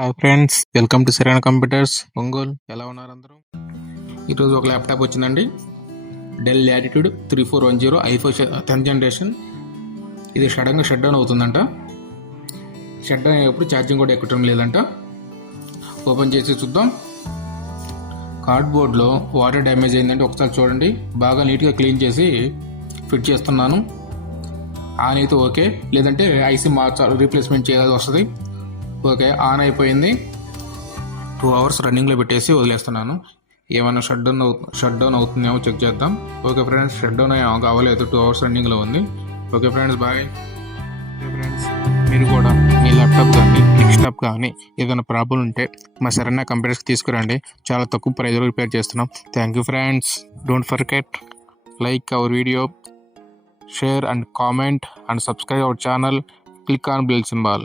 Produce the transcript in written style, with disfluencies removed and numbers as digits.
Hi friends, welcome to Sharan computers Ongole. ఎలా ఉన్నారు అందరూ? ఈరోజు ఒక ల్యాప్టాప్ వచ్చిందండి, del latitude 3410 i5 10th generation. ఇది సడన్గా షట్ డౌన్ అవుతుందంట. షట్ డౌన్ అయ్యేప్పుడు ఛార్జింగ్ కూడా ఎక్కడం లేదంట. ఓపెన్ చేసి చూద్దాం. కార్డ్బోర్డ్లో వాటర్ డ్యామేజ్ అయిందంటే ఒకసారి చూడండి. బాగా నీట్గా క్లీన్ చేసి ఫిట్ చేస్తున్నాను. ఆన్ అయితే ఓకే, లేదంటే ఐసీ రీప్లేస్మెంట్ చేయాల్సి వస్తుంది. ఓకే, ఆన్ అయిపోయింది. 2 hours రన్నింగ్లో పెట్టేసి వదిలేస్తున్నాను. ఏమైనా షట్ డౌన్ అవుతుందేమో చెక్ చేద్దాం. ఓకే ఫ్రెండ్స్, షట్ డౌన్ అవ్వలేదు, 2 hours రన్నింగ్లో ఉంది. Okay friends, bye. Okay friends, మీరు కూడా మీ ల్యాప్టాప్ కానీ డెస్క్టాప్ కానీ ఏదైనా ప్రాబ్లం ఉంటే మా శరణ్ కంప్యూటర్స్కి తీసుకురండి. చాలా తక్కువ ప్రైజ్లో రిపేర్ చేస్తున్నాం. Thank you friends. Don't forget like our video, share and comment and subscribe our channel. Click on bell symbol.